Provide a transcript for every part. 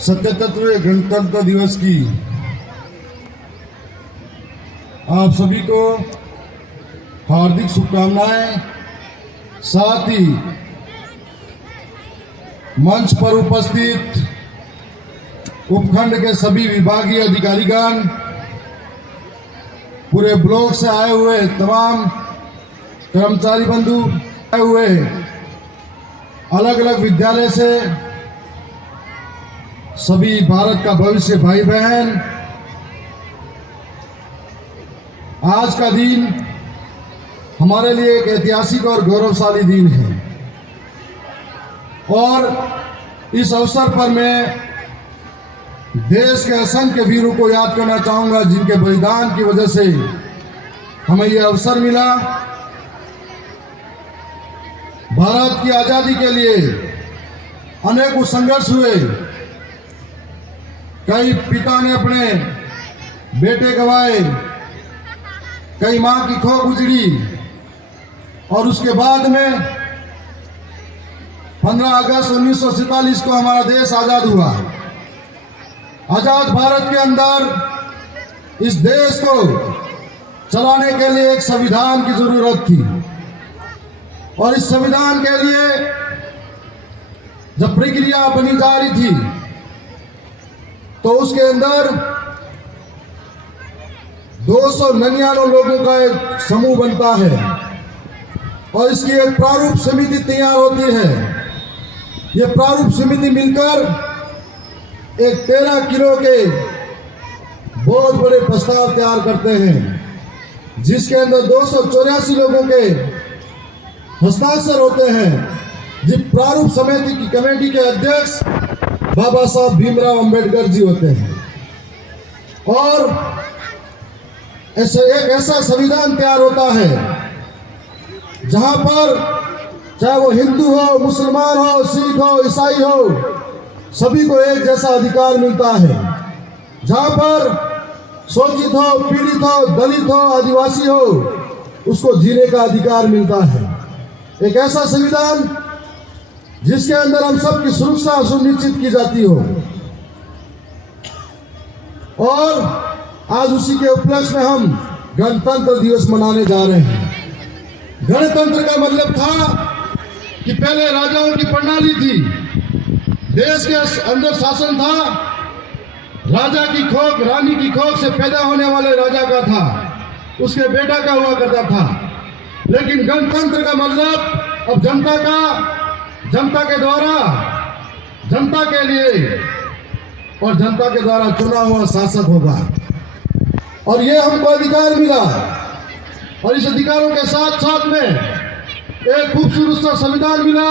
77वें गणतंत्र दिवस की आप सभी को हार्दिक शुभकामनाएं। साथ ही मंच पर उपस्थित उपखंड के सभी विभागीय अधिकारीगण, पूरे ब्लॉक से आए हुए तमाम कर्मचारी बंधु, आए हुए अलग अलग विद्यालय से सभी भारत का भविष्य भाई बहन, आज का दिन हमारे लिए एक ऐतिहासिक और गौरवशाली दिन है। और इस अवसर पर मैं देश के असंख्य वीरों को याद करना चाहूंगा, जिनके बलिदान की वजह से हमें यह अवसर मिला। भारत की आजादी के लिए अनेकों संघर्ष हुए। कई पिता ने अपने बेटे गंवाए, कई मां की खो गुजरी, और उसके बाद में 15 अगस्त 1947 को हमारा देश आजाद हुआ। आजाद भारत के अंदर इस देश को चलाने के लिए एक संविधान की जरूरत थी, और इस संविधान के लिए जब प्रक्रिया बनी जा रही थी तो उसके अंदर 299 लोगों का एक समूह बनता है और इसकी एक प्रारूप समिति तैयार होती है। यह प्रारूप समिति मिलकर एक 13 किलो के बहुत बड़े प्रस्ताव तैयार करते हैं, जिसके अंदर 284 लोगों के हस्ताक्षर होते हैं। जिस प्रारूप समिति की कमेटी के अध्यक्ष बाबा साहब भीमराव अंबेडकर जी होते हैं, और एक ऐसा संविधान तैयार होता है जहां पर चाहे वो हिंदू हो, मुसलमान हो, सिख हो, ईसाई हो, सभी को एक जैसा अधिकार मिलता है। जहां पर शोषित हो, पीड़ित हो, दलित हो, आदिवासी हो, उसको जीने का अधिकार मिलता है। एक ऐसा संविधान जिसके अंदर हम सबकी सुरक्षा सुनिश्चित की जाती हो। और आज उसी के उपलक्ष्य में हम गणतंत्र दिवस मनाने जा रहे हैं। गणतंत्र का मतलब था कि पहले राजाओं की प्रणाली थी, देश के अंदर शासन था, राजा की खोख, रानी की खोख से पैदा होने वाले राजा का था, उसके बेटा का हुआ करता था। लेकिन गणतंत्र का मतलब अब जनता का, जनता के द्वारा, जनता के लिए और जनता के द्वारा चुना हुआ शासक होगा। और ये हमको अधिकार मिला, और इस अधिकारों के साथ साथ में एक खूबसूरत सा संविधान मिला,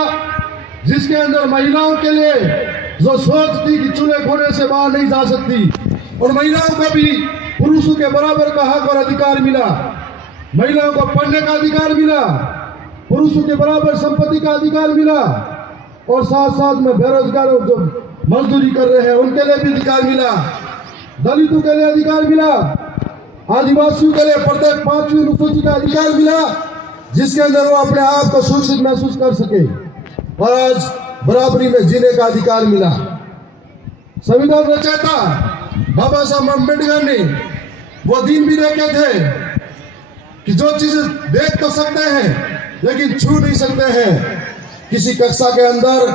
जिसके अंदर महिलाओं के लिए जो सोच थी कि चूल्हे खोने से बाहर नहीं जा सकती, और महिलाओं को भी पुरुषों के बराबर का हक और अधिकार मिला। महिलाओं को पढ़ने का अधिकार मिला, पुरुषों के बराबर संपत्ति का अधिकार मिला, और साथ साथ में बेरोजगारों जो मजदूरी कर रहे हैं उनके लिए भी अधिकार मिला, दलितों के लिए अधिकार मिला, आदिवासियों के लिए प्रत्येक 5वीं अनुसूची का अधिकार मिला, जिसके अंदर वो अपने आप को सुरक्षित महसूस कर सके, और आज बराबरी में जीने का अधिकार मिला। संविधान रचयिता बाबा साहब अम्बेडकर ने वो दिन भी देखे थे कि जो चीजें देख तो सकते हैं लेकिन छू नहीं सकते हैं। किसी कक्षा के अंदर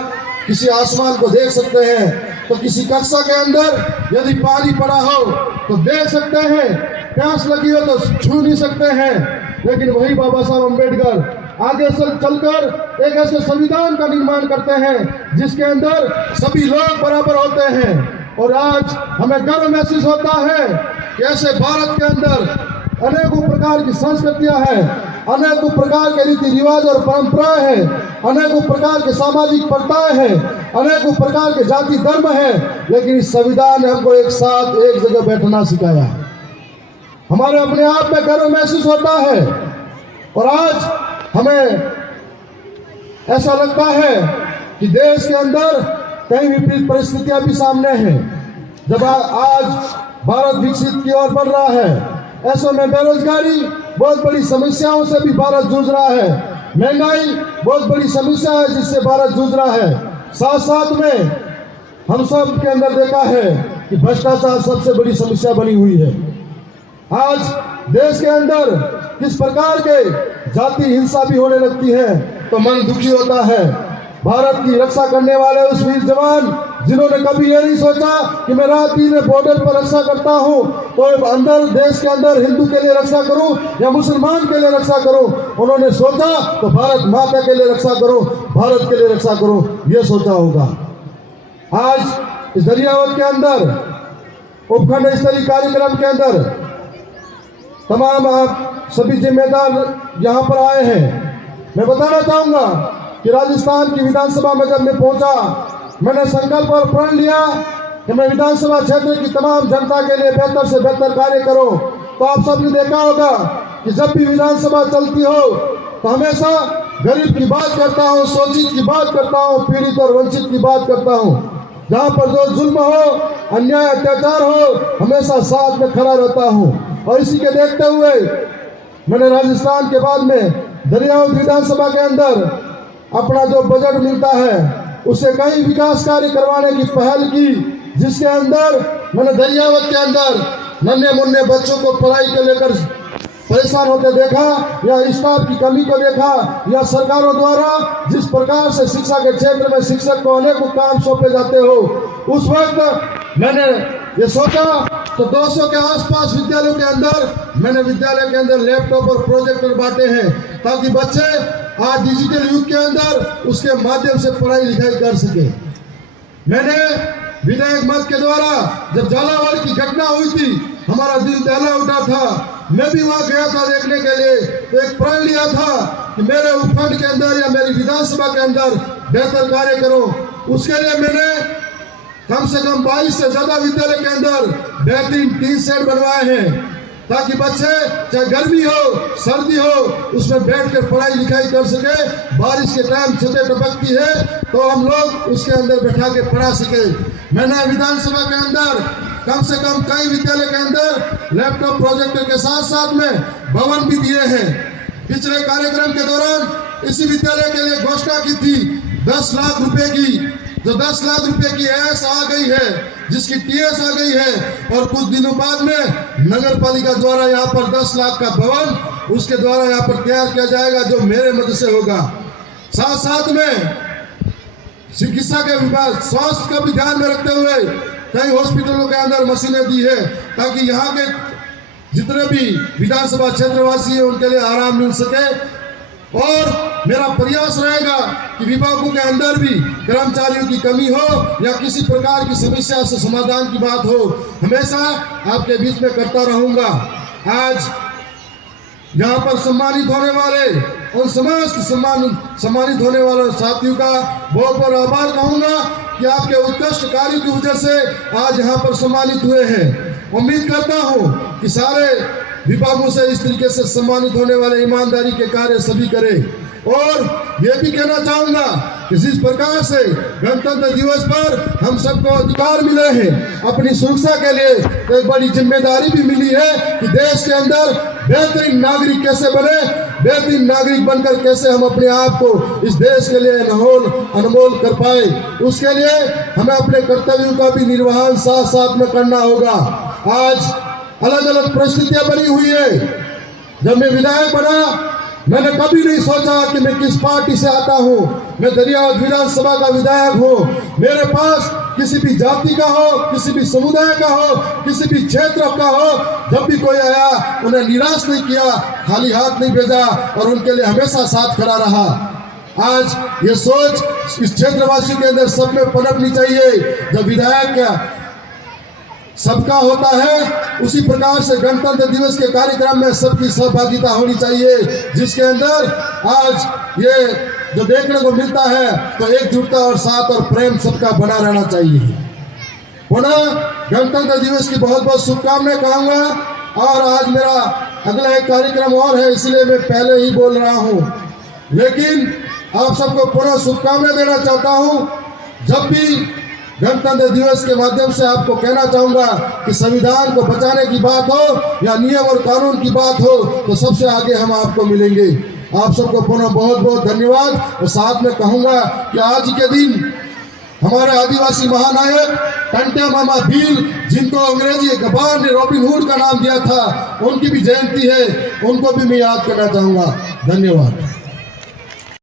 किसी आसमान को देख सकते हैं, तो किसी कक्षा के अंदर यदि पानी पड़ा हो तो देख सकते हैं, प्यास लगी हो तो छू नहीं सकते हैं। लेकिन वही बाबा साहब अम्बेडकर आगे चलकर एक ऐसे संविधान का निर्माण करते हैं जिसके अंदर सभी लोग बराबर होते हैं। और आज हमें गर्व महसूस होता है कि ऐसे भारत के अंदर अनेकों प्रकार की संस्कृतियां हैं, अनेकों प्रकार के रीति रिवाज और परंपराएं हैं, अनेकों प्रकार के सामाजिक प्रथाएं हैं, अनेकों प्रकार के जाति धर्म हैं, लेकिन इस संविधान ने हमको एक साथ एक जगह बैठना सिखाया। हमारे अपने आप में गर्व महसूस होता है, और आज हमें ऐसा लगता है कि देश के अंदर कई विपरीत परिस्थितियां भी सामने हैं। जब आज भारत विकसित की ओर बढ़ रहा है, ऐसे में बेरोजगारी बहुत बड़ी समस्याओं से भी भारत जूझ रहा है, महंगाई बहुत बड़ी समस्या है जिससे भारत जूझ रहा है। साथ साथ में हम सब के अंदर देखा है कि भ्रष्टाचार सबसे बड़ी समस्या बनी हुई है। आज देश के अंदर किस प्रकार के जाति हिंसा भी होने लगती है तो मन दुखी होता है। भारत की रक्षा करने वाले उस वीर जवान जिन्होंने कभी ये नहीं सोचा कि मैं रात दिन बॉर्डर पर रक्षा करता हूँ तो अंदर देश के अंदर हिंदू के लिए रक्षा करूँ या मुसलमान के लिए रक्षा करूँ, उन्होंने सोचा तो भारत माता के लिए रक्षा करूँ, भारत के लिए रक्षा करूँ, ये सोचा होगा। आज इस दरियावत के अंदर उपखंड स्तरीय कार्यक्रम के अंदर तमाम आप सभी जिम्मेदार यहाँ पर आए हैं। मैं बताना चाहूँगा कि राजस्थान की विधानसभा में जब मैं पहुंचा, मैंने संकल्प और प्रण लिया कि मैं विधानसभा क्षेत्र की तमाम जनता के लिए बेहतर से बेहतर कार्य करूं। तो आप सबने देखा होगा कि जब भी विधानसभा चलती हो तो हमेशा गरीब की बात करता हूं, शोषित की बात करता हूं, पीड़ित और वंचित की बात करता हूं। जहां पर जो जुल्म हो, अन्याय अत्याचार हो, हमेशा साथ में खड़ा रहता हूं। और इसी के देखते हुए मैंने राजस्थान के बाद में दरियावत विधानसभा के अंदर अपना जो बजट मिलता है उससे कई विकास कार्य करवाने की पहल की, जिसके अंदर मैंने दरियावत के अंदर नन्हे मुन्ने बच्चों को पढ़ाई को लेकर परेशान होते देखा, या स्टाफ की कमी को देखा, या सरकारों द्वारा जिस प्रकार से शिक्षा के क्षेत्र में शिक्षक को अनेकों काम सौंपे जाते हो, उस वक्त मैंने ये सोचा तो 200 के आसपास विद्यालयों के अंदर मैंने विद्यालय के अंदर लैपटॉप और प्रोजेक्टर बांटे हैं ताकि बच्चे आज डिजिटल युग के अंदर उसके माध्यम से पढ़ाई लिखाई कर सके। मैंने विधायक मत के द्वारा जब झालावाड़ की घटना हुई थी, हमारा दिल दहला उठा था। मैं भी वहां गया था देखने के लिए, तो एक प्रण लिया था कि मेरे उपखंड के अंदर या मेरी विधानसभा के अंदर बेहतर कार्य करो। उसके लिए मैंने कम से कम 22 से ज्यादा विद्यालय के अंदर बेहतरीन टीन शेड बनवाए हैं ताकि बच्चे चाहे गर्मी हो सर्दी हो उसमें बैठकर पढ़ाई लिखाई कर सके। बारिश के टाइम छतें टपकती है तो हम लोग उसके अंदर बैठा के पढ़ा सके। मैंने विधानसभा के अंदर कम से कम कई विद्यालय के अंदर लैपटॉप प्रोजेक्टर के साथ साथ में भवन भी दिए हैं। पिछले कार्यक्रम के दौरान इसी विद्यालय के लिए घोषणा की थी 10 लाख रुपए की, जो 10 लाख रुपए की एस आ गई है, जिसकी टीएस आ गई है, और कुछ दिनों बाद में नगर पालिका द्वारा यहाँ पर 10 लाख का भवन उसके द्वारा यहाँ पर तैयार किया जाएगा जो मेरे मदद से होगा। साथ साथ में चिकित्सा के विभाग स्वास्थ्य का भी ध्यान में रखते हुए कई हॉस्पिटलों के अंदर मशीनें दी है ताकि यहाँ के जितने भी विधानसभा क्षेत्रवासी हैं उनके लिए आराम मिल सके। और मेरा प्रयास रहेगा कि विभागों के अंदर भी कर्मचारियों की कमी हो या किसी प्रकार की समस्या से समाधान की बात हो, हमेशा आपके बीच में करता रहूंगा। आज यहाँ पर सम्मानित होने वाले उन समस्त सम्मानित होने वाले साथियों का बहुत बहुत आभार कहूँगा कि आपके उत्कृष्ट कार्य की वजह से आज यहाँ पर सम्मानित हुए हैं। उम्मीद करता हूँ कि सारे विभागों से इस तरीके से सम्मानित होने वाले ईमानदारी के कार्य सभी करें। और ये भी कहना चाहूँगा कि जिस प्रकार से गणतंत्र दिवस पर हम सबको अधिकार मिले हैं अपनी सुरक्षा के लिए, तो एक बड़ी जिम्मेदारी भी मिली है कि देश के अंदर बेहतरीन नागरिक कैसे बने, बेहतरीन नागरिक बनकर कैसे हम अपने आप को इस देश के लिए अनमोल कर पाए। उसके लिए हमें अपने कर्तव्यों का भी निर्वहन साथ साथ में करना होगा। आज अलग अलग परिस्थितियां बनी हुई है। जब मैं विधायक बना मैंने कभी नहीं सोचा कि मैं किस पार्टी से आता हूँ। मैं दरियावत विधानसभा का विधायक हूँ। मेरे पास किसी भी जाति का हो, किसी भी समुदाय का हो, किसी भी क्षेत्र का हो, जब भी कोई आया उन्हें निराश नहीं किया, खाली हाथ नहीं भेजा और उनके लिए हमेशा साथ खड़ा रहा। आज ये सोच इस क्षेत्रवासियों के अंदर सब में पनपनी चाहिए। जब विधायक क्या सबका होता है, उसी प्रकार से गणतंत्र दिवस के कार्यक्रम में सबकी सहभागिता होनी चाहिए, जिसके अंदर आज ये जो देखने को मिलता है तो एकजुटता और साथ और प्रेम सबका बना रहना चाहिए। पुनः गणतंत्र दिवस की बहुत बहुत शुभकामनाएं कहूँगा। और आज मेरा अगला एक कार्यक्रम और है, इसलिए मैं पहले ही बोल रहा हूँ, लेकिन आप सबको पुनः शुभकामनाएं देना चाहता हूँ। जब भी गणतंत्र दिवस के माध्यम से आपको कहना चाहूँगा कि संविधान को बचाने की बात हो या नियम और कानून की बात हो तो सबसे आगे हम आपको मिलेंगे। आप सबको पुनः बहुत बहुत धन्यवाद। और साथ में कहूँगा कि आज के दिन हमारे आदिवासी महानायक टंट्या मामा भील, जिनको अंग्रेजी अखबार ने रॉबिन हुड का नाम दिया था, उनकी भी जयंती है, उनको भी मैं याद करना चाहूंगा। धन्यवाद।